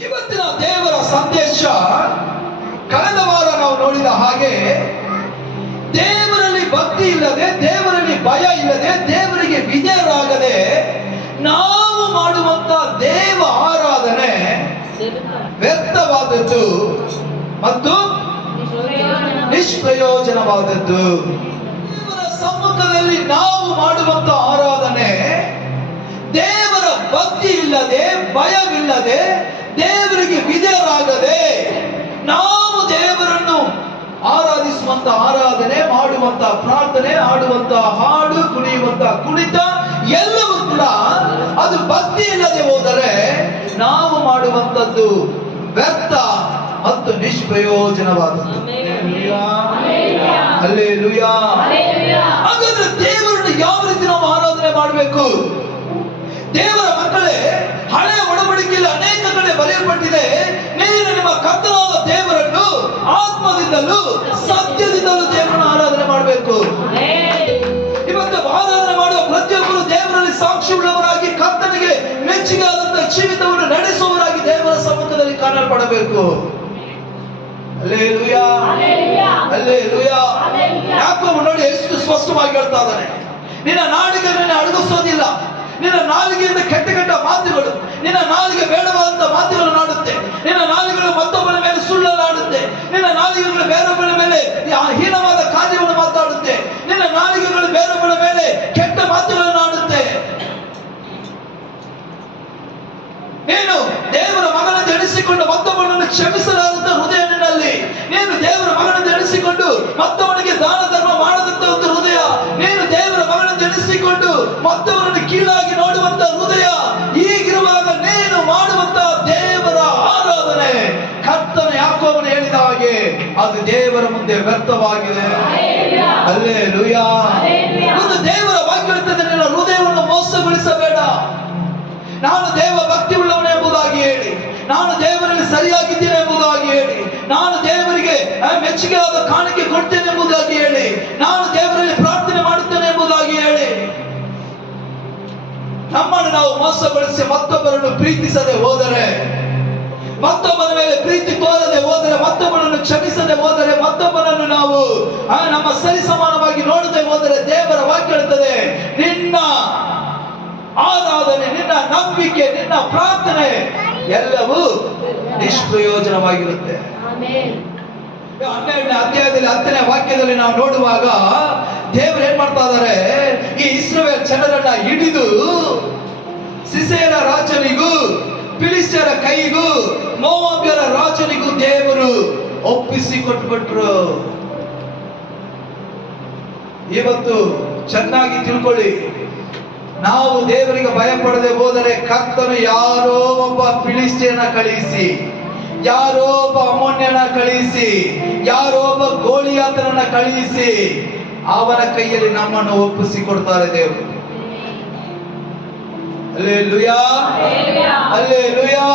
ಇವತ್ತಿನ ದೇವರ ಸಂದೇಶ ಕಳೆದ ವಾರ ನಾವು ನೋಡಿದ ಹಾಗೆ ದೇವರಲ್ಲಿ ಭಕ್ತಿ ಇಲ್ಲದೆ ದೇವರಲ್ಲಿ ಭಯ ಇಲ್ಲದೆ ದೇವರಿಗೆ ವಿಧೇಯರಾಗದೆ ನಾವು ಮಾಡುವಂತ ದೇವ ಆರಾಧನೆ ವ್ಯರ್ಥವಾದದ್ದು ಮತ್ತು ನಿಷ್ಪ್ರಯೋಜನವಾದದ್ದು. ದೇವರ ಸಮ್ಮುಖದಲ್ಲಿ ನಾವು ಮಾಡುವಂತ ಆರಾಧನೆ ದೇವರ ಭಕ್ತಿ ಇಲ್ಲದೆ, ಭಯವಿಲ್ಲದೆ ದೇವರಿಗೆ ವಿಧೇಯರಾಗದೆ ನಾವು ದೇವರನ್ನು ಆರಾಧಿಸುವಂತ ಆರಾಧನೆ, ಮಾಡುವಂತ ಪ್ರಾರ್ಥನೆ, ಆಡುವಂತ ಹಾಡು, ಕುಣಿಯುವಂತ ಕುಣಿತ ಎಲ್ಲವೂ ಕೂಡ ಅದು ಭಕ್ತಿ ಇಲ್ಲದೆ ಹೋದರೆ ನಾವು ಮಾಡುವಂತದ್ದು ವ್ಯರ್ಥ ಮತ್ತು ನಿಷ್ಪ್ರಯೋಜನವಾದದ್ದು. ಅಲ್ಲೇ ಹಾಗಾದ್ರೆ ದೇವರನ್ನು ಯಾವ ರೀತಿ ನಾವು ಆರಾಧನೆ ಮಾಡಬೇಕು? ದೇವರ ಮಕ್ಕಳೇ ಹಳೆ ಒಡಂಬಡಿಕೆಯಲ್ಲಿ ಅನೇಕ ಕಡೆ ಬರೆಯಲ್ಪಟ್ಟಿದೆ ನೀನು ನಿಮ್ಮ ಕರ್ತನಾದ ದೇವರನ್ನು ಆತ್ಮದಿಂದಲೂ ಸತ್ಯದಿಂದಲೂ ದೇವರನ್ನು ಆರಾಧನೆ ಮಾಡಬೇಕು. ಇವತ್ತು ಆರಾಧನೆ ಮಾಡುವ ಪ್ರತಿಯೊಬ್ಬರು ದೇವರಲ್ಲಿ ಸಾಕ್ಷಿ ಉಳ್ಳವರಾಗಿ ಕರ್ತನಿಗೆ ಮೆಚ್ಚುಗೆ ಆದಂತಹ ದೇವರ ಕಾಣಲ್ಪಡಬೇಕು ಅಲ್ಲೇ ಲುಯಾ ಅಲ್ಲೇ ಲುಯಾ ಯಾಕೋಬು ನೋಡಿ ಎಷ್ಟು ಸ್ಪಷ್ಟವಾಗಿ ಹೇಳ್ತಾ ಇದ್ದಾನೆ. ನಿನ್ನ ನಾಡಿಗೆ ನಿನ್ನ ಅಡಗಿಸೋದಿಲ್ಲ. ನಿನ್ನ ನಾಲಿಗೆಯಿಂದ ಕೆಟ್ಟ ಕೆಟ್ಟ ಮಾತುಗಳು ನಿನ್ನ ನಾಲಿಗೆ ಬೇಡವಾದಂತ ಮಾತುಗಳು ನಾಡುತ್ತೆ ನಿನ್ನ ನಾಲಿಗೆಗಳು ಮತ್ತೊಬ್ಬರ ಮೇಲೆ ಸುಳ್ಳಲಾಡುತ್ತೆ ನಿನ್ನ ನಾಲಿಗೆಗಳು ಬೇರೊಬ್ಬರ ಮೇಲೆ ಹೀನವಾದ ಕಾರ್ಯವನ್ನು ಮಾತಾಡುತ್ತೆ. ನಿನ್ನ ನಾಲಿಗೆಗಳು ಬೇರೊಬ್ಬರ ಮೇಲೆ ಕೆಟ್ಟ ಮಾತುಗಳನ್ನು ಆಡುತ್ತೆ ನೀನು ದೇವರ ಮಗನನ್ನು ಎಣಿಸಿಕೊಂಡು ಮತ್ತೊಬ್ಬನನ್ನು ಕ್ಷಮಿಸಲಾದಂತ ಹೃದಯ ನೀನು ದೇವರ ಮಗನ ಎಣಿಸಿಕೊಂಡು ಮತ್ತವನಿಗೆ ದಾನ ಧರ್ಮ ಮಾಡದಂತ ಒಂದು ಹೃದಯ. ನೀನು ದೇವರ ಮಗನ ಎಣಿಸಿಕೊಂಡು ಮತ್ತವರನ್ನು ಕೀಳಾಗಿ ನೋಡುವಂತ ಹೃದಯ. ಈಗಿರುವಾಗ ನೀನು ಮಾಡುವಂತ ದೇವರ ಆರಾಧನೆ. ಕರ್ತನ ಯಾಕೋಬನ ಹೇಳಿದ ಹಾಗೆ ಅದು ದೇವರ ಮುಂದೆ ವ್ಯರ್ಥವಾಗಿದೆ. ಅಲ್ಲೇ ಲುಯಾ ಒಂದು ದೇವರ ವಾಕ್ಯ ನಿನ್ನ ಹೃದಯವನ್ನು ಮೋಸಗೊಳಿಸಬೇಡ. ನಾನು ದೇವ ಭಕ್ತಿ ಉಳ್ಳವನು ಎಂಬುದಾಗಿ ಹೇಳಿ. ನಾನು ದೇವರಲ್ಲಿ ಸರಿಯಾಗಿದ್ದೇನೆ ಎಂಬುದಾಗಿ ಹೇಳಿ ನಾನು ದೇವರಿಗೆ ಆ, ಮೆಚ್ಚುಗೆ ಆದ ಕಾಣಿಕೆ ಕೊಡ್ತೇನೆ ಎಂಬುದಾಗಿ ಹೇಳಿ. ನಾನು ದೇವರಲ್ಲಿ ಪ್ರಾರ್ಥನೆ ಮಾಡುತ್ತೇನೆ ಎಂಬುದಾಗಿ ಹೇಳಿ. ನಮ್ಮನ್ನು ನಾವು ಮೋಸಗೊಳಿಸಿ ಮತ್ತೊಬ್ಬರನ್ನು ಪ್ರೀತಿಸದೆ ಹೋದರೆ, ಮತ್ತೊಬ್ಬರ ಮೇಲೆ ಪ್ರೀತಿ ತೋರದೆ ಹೋದರೆ, ಮತ್ತೊಬ್ಬರನ್ನು ಕ್ಷಮಿಸದೆ ಹೋದರೆ, ಮತ್ತೊಬ್ಬರನ್ನು ನಾವು ನಮ್ಮ ಸರಿ ಸಮಾನವಾಗಿ ನೋಡದೆ ಹೋದರೆ ದೇವರ ವಾಕ್ಯ ಹೇಳ್ತದೆ ನಿನ್ನ ಆರಾಧನೆ, ನಿನ್ನ ನಂಬಿಕೆ, ನಿನ್ನ ಪ್ರಾರ್ಥನೆ ಎಲ್ಲವೂ ನಿಷ್ಪ್ರಯೋಜನವಾಗಿರುತ್ತೆ. ಹನ್ನೆರಡನೇ ಅಧ್ಯಾಯದಲ್ಲಿ ಹತ್ತನೇ ವಾಕ್ಯದಲ್ಲಿ ನಾವು ನೋಡುವಾಗ ದೇವರು ಏನ್ ಮಾಡ್ತಾ ಇದ್ದಾರೆ? ಈ ಇಸ್ರೇಲ್ ಜನರನ್ನ ಹಿಡಿದು ಸಿಸೇರ ರಾಜನಿಗೂ ಪಿಲಿಸ್ಟರ ಕೈಗೂ, ಮೋವಾಬ್ಯರ ರಾಜನಿಗೂ ದೇವರು ಒಪ್ಪಿಸಿ ಕೊಟ್ಬಿಟ್ರು. ಇವತ್ತು ಚೆನ್ನಾಗಿ ತಿಳ್ಕೊಳ್ಳಿ. ನಾವು ದೇವರಿಗೆ ಭಯಪಡದೆ ಹೋದರೆ ಕರ್ತನು ಯಾರೋ ಒಬ್ಬ ಪಿಳಿಸ್ಟೇನ ಕಳುಹಿಸಿ ಯಾರೋ ಒಬ್ಬ ಅಮೋನ್ಯನ ಕಳುಹಿಸಿ, ಯಾರೋ ಒಬ್ಬ ಗೋಳಿಯಾತನನ್ನ ಕಳುಹಿಸಿ ಅವನ ಕೈಯಲ್ಲಿ ನಮ್ಮನ್ನು ಒಪ್ಪಿಸಿ ಕೊಡ್ತಾರೆ ದೇವರು. ಅಲ್ಲೇ ಲುಯಾ ಅಲ್ಲೇ ಲುಯಾ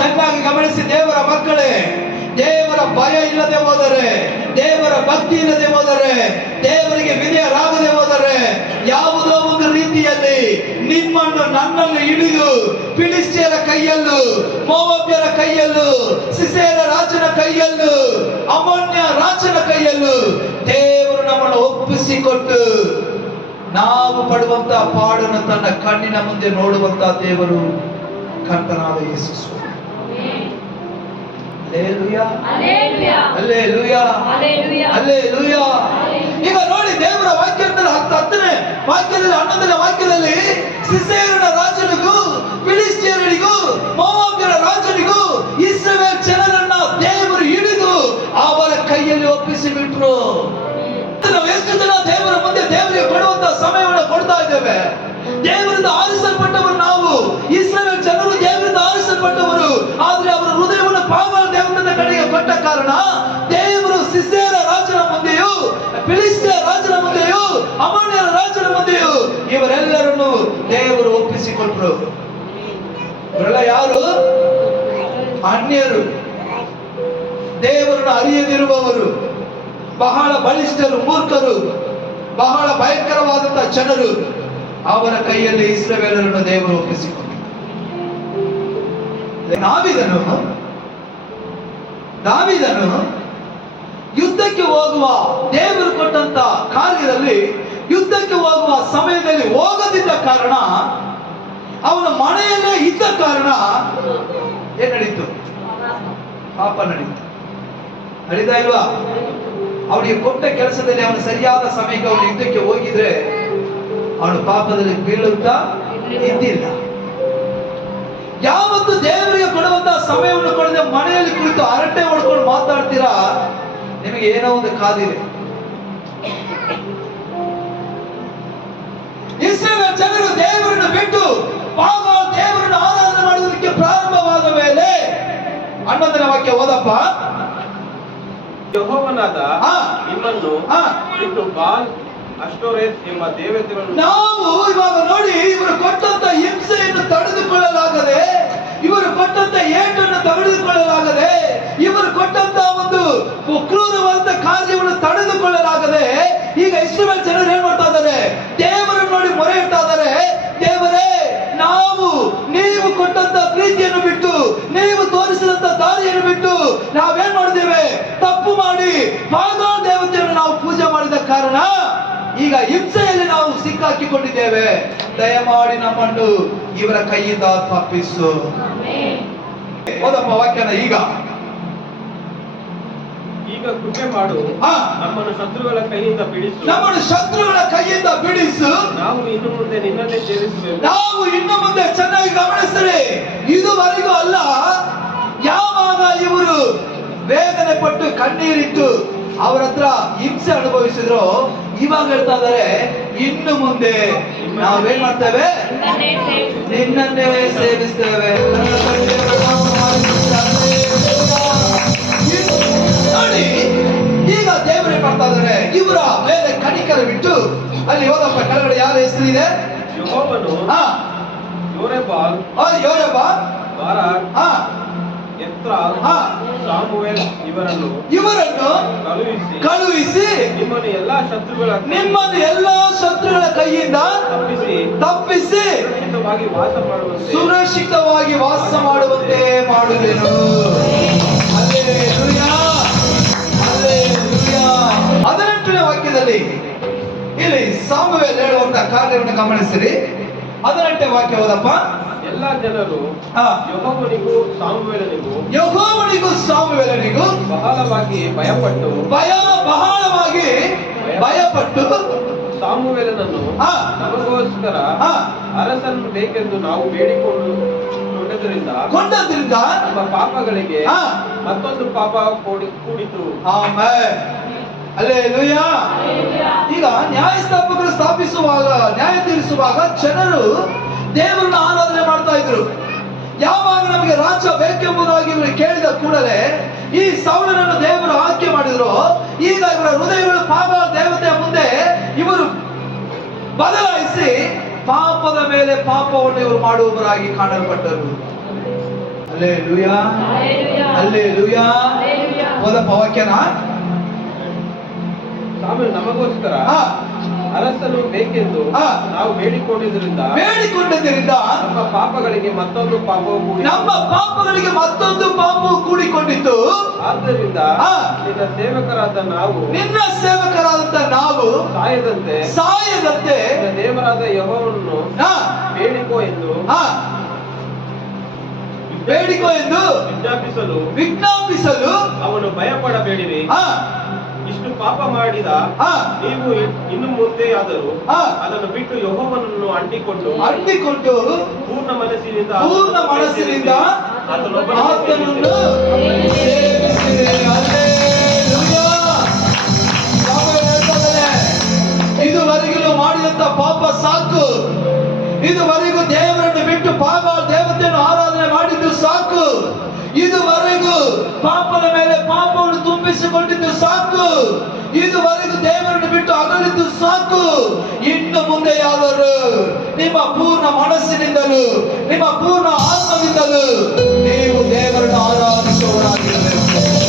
ಚೆನ್ನಾಗಿ ಗಮನಿಸಿ ದೇವರ ಮಕ್ಕಳೇ, ದೇವರ ಭಯ ಇಲ್ಲದೆ ಹೋದರೆ, ದೇವರ ಭಕ್ತಿ ಇಲ್ಲದೆ ಹೋದರೆ, ದೇವರಿಗೆ ವಿನಯರಾಗದೆ ಹೋದರೆ ಯಾವುದೋ ಒಂದು ರೀತಿಯಲ್ಲಿ ನಿಮ್ಮನ್ನು ನನ್ನನ್ನು ಹಿಡಿದು ಫಿಲಿಸ್ಟಿಯರ ಕೈಯಲ್ಲೂ ಮೋವಬ್ಯರ ಕೈಯಲ್ಲೂ ಸಿಸೇರ ರಾಜನ ಕೈಯಲ್ಲೂ ಅಮೋನ್ಯ ರಾಜನ ಕೈಯಲ್ಲೂ ದೇವರು ನಮ್ಮನ್ನು ಒಪ್ಪಿಸಿಕೊಟ್ಟು ನಾವು ಪಡುವಂತ ಪಾಡನ್ನು ತನ್ನ ಕಣ್ಣಿನ ಮುಂದೆ ನೋಡುವಂತ ದೇವರು ಕರ್ತನಾದ ಯೇಸು ಸ್ವಾಮಿ. ಹಲ್ಲೆಲೂಯಾ. ಹಲ್ಲೆಲೂಯಾ. ಹಲ್ಲೆಲೂಯಾ. ಈಗ ನೋಡಿ ದೇವರ ವಾಕ್ಯದಲ್ಲಿ ಹತ್ತು ಹತ್ತನೇ ವಾಕ್ಯದಲ್ಲಿ ಹನ್ನೊಂದನೇ ವಾಕ್ಯದಲ್ಲಿ ಸಿಸೇರನ ರಾಜನಿಗೂ ಫಿಲಿಸ್ಟಿಯರಿಗೂ ಮೋವಾಬ್ಯರ ರಾಜನಿಗೂ ಇಸ್ರೇಲ್ ಜನರನ್ನ ದೇವರು ಹಿಡಿದು ಅವರ ಕೈಯಲ್ಲಿ ಒಪ್ಪಿಸಿ ಬಿಟ್ರು. ಎಷ್ಟು ಜನ ದೇವರ ಮುಂದೆ ದೇವರಿಗೆ ಕೊಡುವಂತ ಸಮಯವನ್ನು ಕೊಡ್ತಾ ಇದ್ದೇವೆ? ದೇವರಿಂದ ಆರಿಸಲ್ಪಟ್ಟವರು ನಾವು. ಇಸ್ರೇಲ್ ಜನರು ದೇವರಿಂದ ಆರಿಸಲ್ಪಟ್ಟವರು. ಆದ್ರೆ ಅವರ ಹೃದಯವನ್ನು ಪಾವ ದೇವರ ಕಡೆಗೆ ಕೊಟ್ಟ ಕಾರಣ ಅನ್ಯರು ದೇವರನ್ನು ಅರಿಯದಿರುವವರು, ಬಹಳ ಬಲಿಷ್ಠರು ಮೂರ್ಖರು ಬಹಳ ಭಯಂಕರವಾದಂತಹ ಜನರು, ಅವರ ಕೈಯಲ್ಲಿ ಇಸ್ರವೇಲರನ್ನು ದೇವರು ಒಪ್ಪಿಸಿಕೊಂಡರು. ನಾವಿದನು ನಾವಿದನು ಯುದ್ಧಕ್ಕೆ ಹೋಗುವ, ದೇವರು ಕೊಟ್ಟಂತ ಕಾರ್ಯದಲ್ಲಿ ಯುದ್ಧಕ್ಕೆ ಹೋಗುವ ಸಮಯದಲ್ಲಿ ಹೋಗದಿದ್ದ ಕಾರಣ, ಅವನ ಮನೆಯಲ್ಲೇ ಇದ್ದ ಕಾರಣ ಏನ್ ನಡೀತು? ಪಾಪ ನಡೀತು. ನಡೀತಾ ಇಲ್ವಾ? ಅವನಿಗೆ ಕೊಟ್ಟ ಕೆಲಸದಲ್ಲಿ ಅವನು ಸರಿಯಾದ ಸಮಯಕ್ಕೆ ಅವನು ಯುದ್ಧಕ್ಕೆ ಹೋಗಿದ್ರೆ ಅವನು ಪಾಪದಲ್ಲಿ ಬೀಳುತ್ತಾ ಇದ್ದಿಲ್ಲ. ಯಾವತ್ತು ದೇವರಿಗೆ ಕೊಡುವಂತಹ ಸಮಯವನ್ನು ಕೊಡದೆ ಮನೆಯಲ್ಲಿ ಕುಳಿತು ಹರಟೆ ಹೊಡ್ಕೊಂಡು ಮಾತಾಡ್ತೀರಾ? ನಿಮಗೆ ಏನೋ ಒಂದು ಕಾದಿದೆ. ಇಸ್ರೇಲ್ ಜನರು ದೇವರನ್ನು ಬಿಟ್ಟು ಪಾಪ ದೇವರನ್ನು ಆರಾಧನೆ ಮಾಡುವುದಕ್ಕೆ ಪ್ರಾರಂಭವಾದ ಮೇಲೆ ಹನ್ನೊಂದನೇ ವಾಕ್ಯ ಓದಪ್ಪ. ಯಹೋವನಾದ ನಿಮ್ಮನ್ನು ಇಟ್ಟು ಬಾಲ್ ನಿಮ್ಮ ಎಂಬ ದೇವತೆಗಳನ್ನು ನಾವು ಇವಾಗ ನೋಡಿ ಇವರು ಕೊಟ್ಟಂತ ಹಿಂಸೆಯನ್ನು ತಡೆದುಕೊಳ್ಳಲಾಗದೆ ಇವರು ಕೊಟ್ಟಂತ ಏಟನ್ನು ತಡೆದುಕೊಳ್ಳಲಾಗದೆ ಇವರು ಕೊಟ್ಟಂತ ಒಂದು ಕ್ರೂರವಾದ ಕಾರ್ಯವನ್ನು ತಡೆದುಕೊಳ್ಳಲಾಗದೆ ಈಗ ಇಸ್ರೇಲ್ ಜನರು ಏನ್ ಮಾಡ್ತಾ ಇದ್ದಾರೆ ದೇವರನ್ನು ನೋಡಿ ಮೊರೆ ಇಡ್ತಾ ಇದ್ದಾರೆ ದೇವರೇ ನಾವು ನೀವು ಕೊಟ್ಟಂತ ಪ್ರೀತಿಯನ್ನು ಬಿಟ್ಟು ನೀವು ತೋರಿಸಿದಂತ ದಾರಿಯನ್ನು ಬಿಟ್ಟು ನಾವೇನ್ ಮಾಡಿದ್ದೇವೆ ತಪ್ಪು ಮಾಡಿ ಪಾಗೋ ದೇವತೆಯನ್ನು ನಾವು ಪೂಜೆ ಮಾಡಿದ ಕಾರಣ ಈಗ ಹಿಂಸೆಯಲ್ಲಿ ನಾವು ಸಿಕ್ಕಾಕಿಕೊಂಡಿದ್ದೇವೆ. ದಯಮಾಡಿ ನಮ್ಮನ್ನು ಇವರ ಕೈಯಿಂದ ತಪ್ಪಿಸು. ಓದಪ್ಪ ವಾಕ್ಯನ ಈಗ. ಈಗ ಕೃಪೆ ಮಾಡು. ನಮ್ಮನ್ನು ಶತ್ರುಗಳ ಕೈಯಿಂದ ಬಿಡಿಸು. ನಮ್ಮನ್ನು ಶತ್ರುಗಳ ಕೈಯಿಂದ ಬಿಡಿಸು. ನಾವು ಇನ್ನು ಮುಂದೆ ನಿನ್ನನ್ನೇ ಸೇರಿಸುವೆವು. ನಾವು ಇನ್ನು ಮುಂದೆ ಚೆನ್ನಾಗಿ ಗಮನಿಸಿರಿ. ಇದುವರೆಗೂ ಅಲ್ಲ. ಯಾವಾಗ ಇವರು ವೇದನೆ ಪಟ್ಟು ಕಣ್ಣೀರಿಟ್ಟು ಅವರ ಹತ್ರ ಹಿಂಸೆ ಅನುಭವಿಸಿದ್ರು ಇವಾಗ ಹೇಳ್ತಾ ಇದಾರೆ ಇನ್ನು ಮುಂದೆ ನಾವೇನ್ ಮಾಡ್ತೇವೆ? ನಿನ್ನನ್ನೇ ಸೇವಿಸ್ತೇವೆ. ನೋಡಿ ಈಗ ದೇವರೇ ಮಾಡ್ತಾ ಇದಾರೆ ಇವರ ಮೇಲೆ ಕಣಿಕರ ಬಿಟ್ಟು ಅಲ್ಲಿ ಹೋದಪ್ಪ ಕೆಳಗಡೆ ಯಾರ ಹೆಸರು ಇದೆ? ಯೋರೆ ಹಾ. ಯೋರೆಬಾಲ್. ಆ, ಯೋರಬ್ಬ ಬಾರಾಕ್. ಹಾ. ಎತ್ರ. ಸಾಮುವೇಲ್ ಇವರನ್ನು ಇವರನ್ನು ಕಳುಹಿಸಿ ಕಳುಹಿಸಿ ನಿಮ್ಮನ್ನು ಎಲ್ಲಾ ಶತ್ರುಗಳ ನಿಮ್ಮನ್ನು ಎಲ್ಲಾ ಶತ್ರುಗಳ ಕೈಯಿಂದ ತಪ್ಪಿಸಿ ತಪ್ಪಿಸಿ ಸುರಕ್ಷಿತವಾಗಿ ವಾಸ ಮಾಡುವಂತೆ ಸುರಕ್ಷಿತವಾಗಿ ವಾಸ ಮಾಡುವಂತೆ ಮಾಡುವೆನು. ಹದಿನೆಂಟನೇ ವಾಕ್ಯದಲ್ಲಿ ಇಲ್ಲಿ ಸಾಮುವೇಲ್ ಹೇಳುವಂತ ಕಾರ್ಯವನ್ನು ಗಮನಿಸಿರಿ ಹದಿನೆಂಟನೇ ವಾಕ್ಯ ಹೋದಪ್ಪ ಎಲ್ಲಾ ಜನರು ಹಾ. ಯೆಹೋವನಿಗೂ ಸಾಮುವೇಲನಿಗೂ ಯಹೋವನಿಗೂ ಸಾಮುವೇಲನಿಗೂ ಬಹಳವಾಗಿ ಭಯಪಟ್ಟು ಭಯ ಬಹಳವಾಗಿ ಭಯಪಟ್ಟು ಸಾಮುವೇಲನನ್ನು ಹಾ. ನಮಗೋಸ್ಕರ ಹಾ. ಅರಸನ್ನು ಬೇಕೆಂದು ನಾವು ಬೇಡಿಕೊಂಡು ಕೊಂಡದ್ರಿಂದ ಕೊಂಡದ್ರಿಂದ ನಮ್ಮ ಪಾಪಗಳಿಗೆ ಹಾ. ಮತ್ತೊಂದು ಪಾಪ ಕೂಡಿ ಕೂಡಿತು ಅಲ್ಲೇ ಲೂಯಾ ಈಗ ನ್ಯಾಯಸ್ಥಾಪಕರು ಸ್ಥಾಪಿಸುವಾಗ ನ್ಯಾಯ ತೀರಿಸುವಾಗ ಜನರು ದೇವರನ್ನ ಆರಾಧನೆ ಮಾಡ್ತಾ ಇದ್ರು. ಯಾವಾಗ ನಮಗೆ ರಾಜ್ಯ ಬೇಕೆಂಬುದಾಗಿ ಇವರು ಕೇಳಿದ ಕೂಡಲೇ ಈ ಸೌಲನನ್ನು ದೇವರು ಆಯ್ಕೆ ಮಾಡಿದ್ರು. ಈಗ ಇವರ ಹೃದಯಗಳು ಪಾಪ ದೇವತೆಯ ಮುಂದೆ ಇವರು ಬದಲಾಯಿಸಿ ಪಾಪದ ಮೇಲೆ ಪಾಪವನ್ನು ಇವರು ಮಾಡುವವರಾಗಿ ಕಾಣಲ್ಪಟ್ಟರು. ಅಲ್ಲೇ ಲೂಯಾ ಅಲ್ಲೇ ಲೂಯಾ ಹೋದ ವಾಕ್ಯನ ಸಾಮುವೇಲ ನಮಗೋಸ್ಕರ? ಆ, ಅರಸನು ಬೇಕೆಂದು. ನಾವು ಬೇಡಿಕೊಂಡಿದ್ದರಿಂದ ಬೇಡಿಕೊಂಡಿದ್ದರಿಂದ ನಮ್ಮ ಪಾಪಗಳಿಗೆ ಮತ್ತೊಂದು ಪಾಪವು ಕೂಡಿ ನಮ್ಮ ಪಾಪಗಳಿಗೆ ಮತ್ತೊಂದು ಪಾಪವು ಕೂಡಿಕೊಂಡಿತ್ತು ಆದ್ದರಿಂದ ಹಾ. ನಿನ್ನ ಸೇವಕರಾದ ನಾವು ನಿನ್ನ ಸೇವಕರಾದಂತ ನಾವು ಸಾಯದಂತೆ ಸಾಯದಂತೆ ದೇವರಾದ ಯಹೋವನ್ನು ಬೇಡಿಕೋ ಎಂದು ಬೇಡಿಕೋ ಎಂದು ವಿಜ್ಞಾಪಿಸಲು ವಿಜ್ಞಾಪಿಸಲು ಅವನು ಭಯಪಡಬೇಡಿರಿ. ಪಾಪ ಮಾಡಿದ ನೀವು ಇನ್ನು ಮುಂದೆ ಆದರೂ ಅದನ್ನು ಬಿಟ್ಟು ಯಹೋವನನ್ನು ಅಂಟಿಕೊಂಡು ಅಂಟಿಕೊಂಡು ಪೂರ್ಣ ಮನಸ್ಸಿನಿಂದ ಪೂರ್ಣ ಮನಸ್ಸಿನಿಂದ ಆತನನ್ನು ಇದುವರೆಗೂ ಮಾಡಿದಂತ ಪಾಪ ಸಾಕು. ಇದುವರೆಗೂ ದೇವರನ್ನು ಬಿಟ್ಟು ಪಾಪ ದೇವತೆಯನ್ನು ಆರಾಧನೆ ಮಾಡಿದ್ದು ಸಾಕು. ಇದುವರೆಗೂ ಪಾಪದ ಮೇಲೆ ಪಾಪವನ್ನು ತುಂಬಿಸಿಕೊಂಡಿದ್ದು ಸಾಕು. ನಿಮ್ಮ ಪೂರ್ಣ ಮನಸ್ಸಿನಿಂದಲೂ ನಿಮ್ಮ ಪೂರ್ಣ ಆತ್ಮದಿಂದಲೂ ನೀವು ದೇವರನ್ನು ಆರಾಧಿಸುವವರಾಗಿರಬೇಕು.